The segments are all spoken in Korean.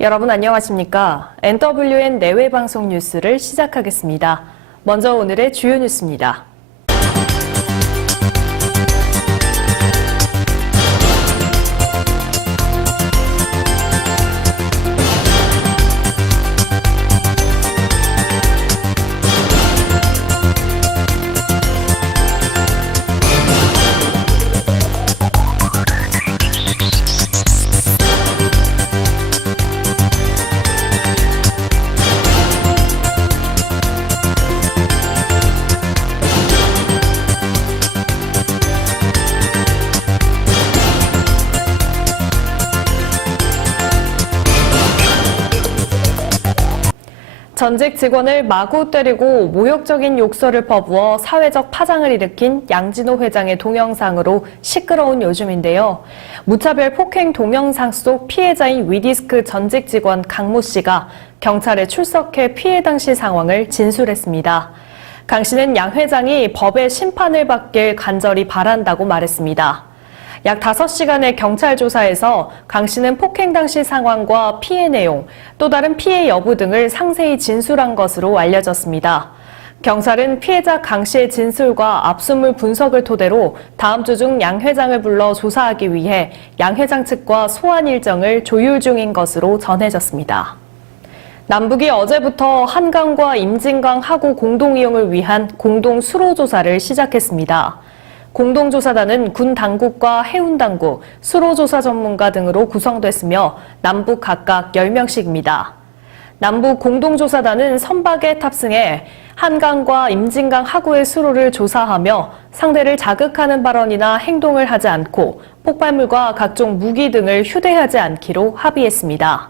여러분 안녕하십니까? NWN 내외방송 뉴스를 시작하겠습니다. 먼저 오늘의 주요 뉴스입니다. 전직 직원을 마구 때리고 모욕적인 욕설을 퍼부어 사회적 파장을 일으킨 양진호 회장의 동영상으로 시끄러운 요즘인데요. 무차별 폭행 동영상 속 피해자인 위디스크 전직 직원 강모 씨가 경찰에 출석해 피해 당시 상황을 진술했습니다. 강 씨는 양 회장이 법의 심판을 받길 간절히 바란다고 말했습니다. 약 5시간의 경찰 조사에서 강 씨는 폭행 당시 상황과 피해 내용, 또 다른 피해 여부 등을 상세히 진술한 것으로 알려졌습니다. 경찰은 피해자 강 씨의 진술과 압수물 분석을 토대로 다음 주 중 양 회장을 불러 조사하기 위해 양 회장 측과 소환 일정을 조율 중인 것으로 전해졌습니다. 남북이 어제부터 한강과 임진강 하구 공동 이용을 위한 공동 수로 조사를 시작했습니다. 공동조사단은 군 당국과 해운 당국, 수로조사 전문가 등으로 구성됐으며 남북 각각 10명씩입니다. 남북 공동조사단은 선박에 탑승해 한강과 임진강 하구의 수로를 조사하며 상대를 자극하는 발언이나 행동을 하지 않고 폭발물과 각종 무기 등을 휴대하지 않기로 합의했습니다.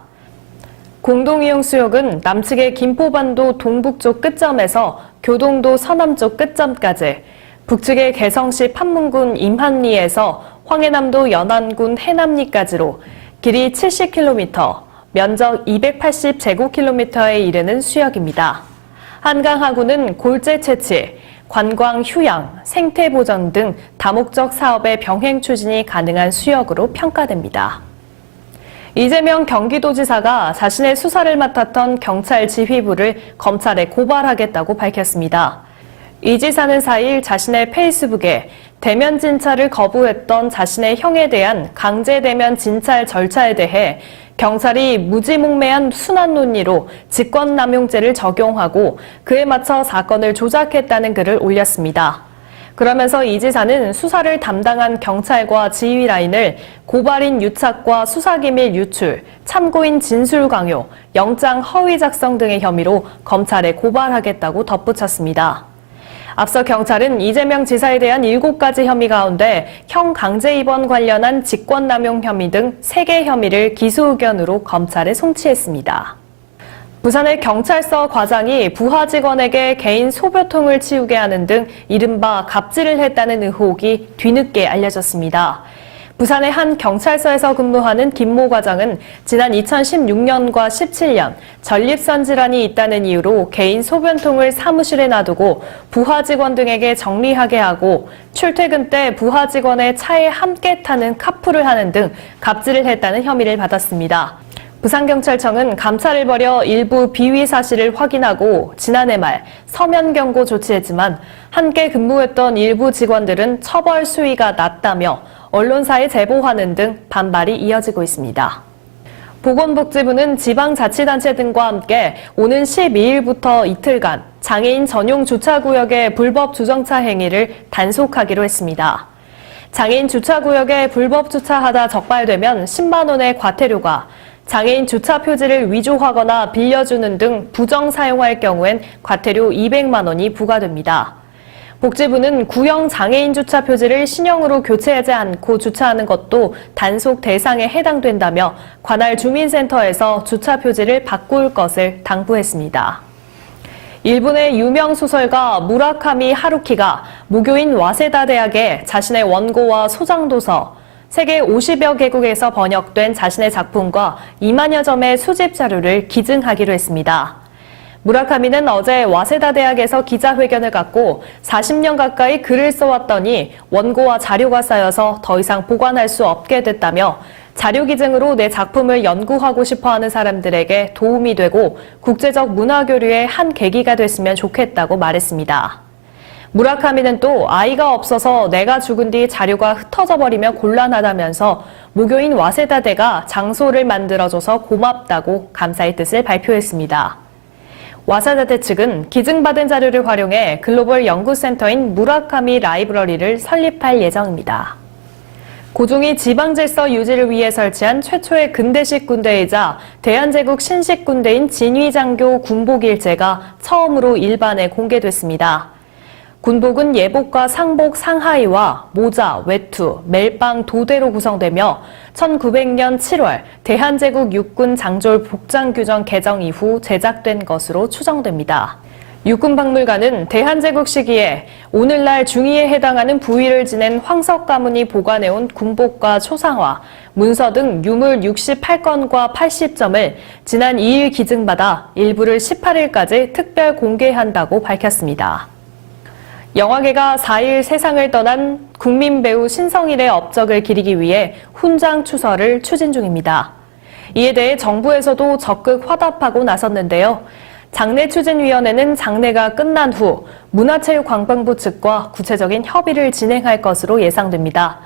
공동이용 수역은 남측의 김포반도 동북쪽 끝점에서 교동도 서남쪽 끝점까지, 북측의 개성시 판문군 임한리에서 황해남도 연안군 해남리까지로 길이 70km, 면적 280제곱킬로미터에 이르는 수역입니다. 한강하구는 골재 채취, 관광 휴양, 생태 보전 등 다목적 사업의 병행 추진이 가능한 수역으로 평가됩니다. 이재명 경기도지사가 자신의 수사를 맡았던 경찰 지휘부를 검찰에 고발하겠다고 밝혔습니다. 이 지사는 4일 자신의 페이스북에 대면 진찰을 거부했던 자신의 형에 대한 강제 대면 진찰 절차에 대해 경찰이 무지몽매한 순환 논리로 직권남용죄를 적용하고 그에 맞춰 사건을 조작했다는 글을 올렸습니다. 그러면서 이 지사는 수사를 담당한 경찰과 지휘 라인을 고발인 유착과 수사기밀 유출, 참고인 진술 강요, 영장 허위 작성 등의 혐의로 검찰에 고발하겠다고 덧붙였습니다. 앞서 경찰은 이재명 지사에 대한 7가지 혐의 가운데 형 강제 입원 관련한 직권남용 혐의 등 3개 혐의를 기소 의견으로 검찰에 송치했습니다. 부산의 경찰서 과장이 부하 직원에게 개인 소변통을 치우게 하는 등 이른바 갑질을 했다는 의혹이 뒤늦게 알려졌습니다. 부산의 한 경찰서에서 근무하는 김모 과장은 지난 2016년과 17년 전립선 질환이 있다는 이유로 개인 소변통을 사무실에 놔두고 부하 직원 등에게 정리하게 하고 출퇴근 때 부하 직원의 차에 함께 타는 카풀을 하는 등 갑질을 했다는 혐의를 받았습니다. 부산경찰청은 감찰을 벌여 일부 비위 사실을 확인하고 지난해 말 서면 경고 조치했지만 함께 근무했던 일부 직원들은 처벌 수위가 낮다며 언론사에 제보하는 등 반발이 이어지고 있습니다. 보건복지부는 지방자치단체 등과 함께 오는 12일부터 이틀간 장애인 전용 주차구역의 불법 주정차 행위를 단속하기로 했습니다. 장애인 주차구역에 불법 주차하다 적발되면 10만 원의 과태료가, 장애인 주차 표지를 위조하거나 빌려주는 등 부정 사용할 경우엔 과태료 200만 원이 부과됩니다. 복지부는 구형 장애인 주차 표지를 신형으로 교체하지 않고 주차하는 것도 단속 대상에 해당된다며 관할 주민센터에서 주차 표지를 바꿀 것을 당부했습니다. 일본의 유명 소설가 무라카미 하루키가 모교인 와세다 대학에 자신의 원고와 소장도서, 세계 50여 개국에서 번역된 자신의 작품과 2만여 점의 수집 자료를 기증하기로 했습니다. 무라카미는 어제 와세다 대학에서 기자회견을 갖고 40년 가까이 글을 써왔더니 원고와 자료가 쌓여서 더 이상 보관할 수 없게 됐다며 자료 기증으로 내 작품을 연구하고 싶어하는 사람들에게 도움이 되고 국제적 문화 교류의 한 계기가 됐으면 좋겠다고 말했습니다. 무라카미는 또 아이가 없어서 내가 죽은 뒤 자료가 흩어져 버리면 곤란하다면서 모교인 와세다대가 장소를 만들어줘서 고맙다고 감사의 뜻을 발표했습니다. 와세다대 측은 기증받은 자료를 활용해 글로벌 연구센터인 무라카미 라이브러리를 설립할 예정입니다. 고종이 지방질서 유지를 위해 설치한 최초의 근대식 군대이자 대한제국 신식 군대인 진위장교 군복일제가 처음으로 일반에 공개됐습니다. 군복은 예복과 상복 상하의와 모자, 외투, 멜빵, 도대로 구성되며 1900년 7월 대한제국 육군 장졸 복장규정 개정 이후 제작된 것으로 추정됩니다. 육군박물관은 대한제국 시기에 오늘날 중위에 해당하는 부위를 지낸 황석 가문이 보관해온 군복과 초상화, 문서 등 유물 68건과 80점을 지난 2일 기증받아 일부를 18일까지 특별 공개한다고 밝혔습니다. 영화계가 4일 세상을 떠난 국민 배우 신성일의 업적을 기리기 위해 훈장 추서를 추진 중입니다. 이에 대해 정부에서도 적극 화답하고 나섰는데요. 장례추진위원회는 장례가 끝난 후 문화체육관광부 측과 구체적인 협의를 진행할 것으로 예상됩니다.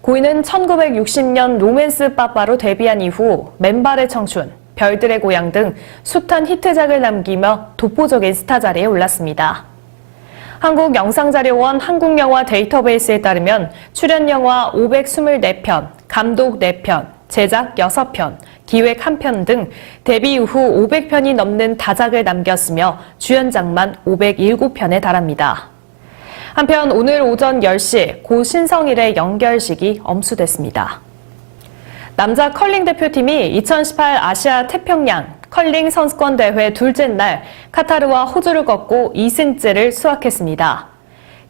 고인은 1960년 로맨스 빠빠로 데뷔한 이후 맨발의 청춘, 별들의 고향 등 숱한 히트작을 남기며 독보적인 스타 자리에 올랐습니다. 한국영상자료원 한국영화 데이터베이스에 따르면 출연영화 524편, 감독 4편, 제작 6편, 기획 1편 등 데뷔 이후 500편이 넘는 다작을 남겼으며 주연작만 507편에 달합니다. 한편 오늘 오전 10시 고 신성일의 연결식이 엄수됐습니다. 남자 컬링 대표팀이 2018 아시아 태평양 컬링 선수권 대회 둘째 날 카타르와 호주를 꺾고 2승째를 수확했습니다.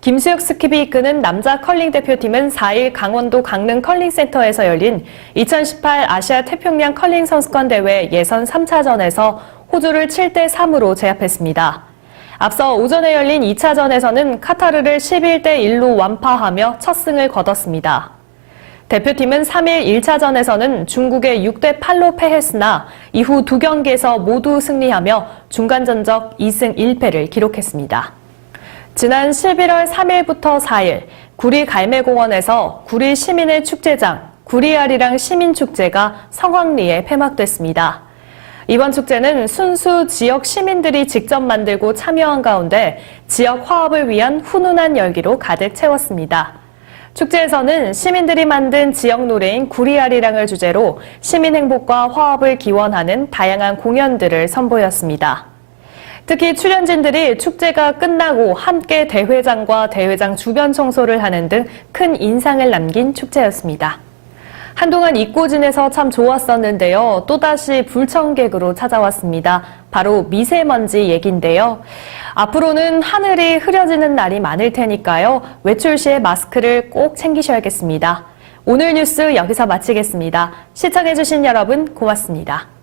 김수혁 스킵이 이끄는 남자 컬링 대표팀은 4일 강원도 강릉 컬링센터에서 열린 2018 아시아 태평양 컬링 선수권 대회 예선 3차전에서 호주를 7대3으로 제압했습니다. 앞서 오전에 열린 2차전에서는 카타르를 11대1로 완파하며 첫 승을 거뒀습니다. 대표팀은 3일 1차전에서는 중국에 6대8로 패했으나 이후 두 경기에서 모두 승리하며 중간 전적 2승 1패를 기록했습니다. 지난 11월 3일부터 4일 구리 갈매공원에서 구리 시민의 축제장 구리아리랑 시민축제가 성황리에 폐막됐습니다. 이번 축제는 순수 지역 시민들이 직접 만들고 참여한 가운데 지역 화합을 위한 훈훈한 열기로 가득 채웠습니다. 축제에서는 시민들이 만든 지역 노래인 구리아리랑을 주제로 시민 행복과 화합을 기원하는 다양한 공연들을 선보였습니다. 특히 출연진들이 축제가 끝나고 함께 대회장과 대회장 주변 청소를 하는 등 큰 인상을 남긴 축제였습니다. 한동안 잊고 지내서 참 좋았었는데요. 또다시 불청객으로 찾아왔습니다. 바로 미세먼지 얘기인데요. 앞으로는 하늘이 흐려지는 날이 많을 테니까요. 외출 시에 마스크를 꼭 챙기셔야겠습니다. 오늘 뉴스 여기서 마치겠습니다. 시청해주신 여러분 고맙습니다.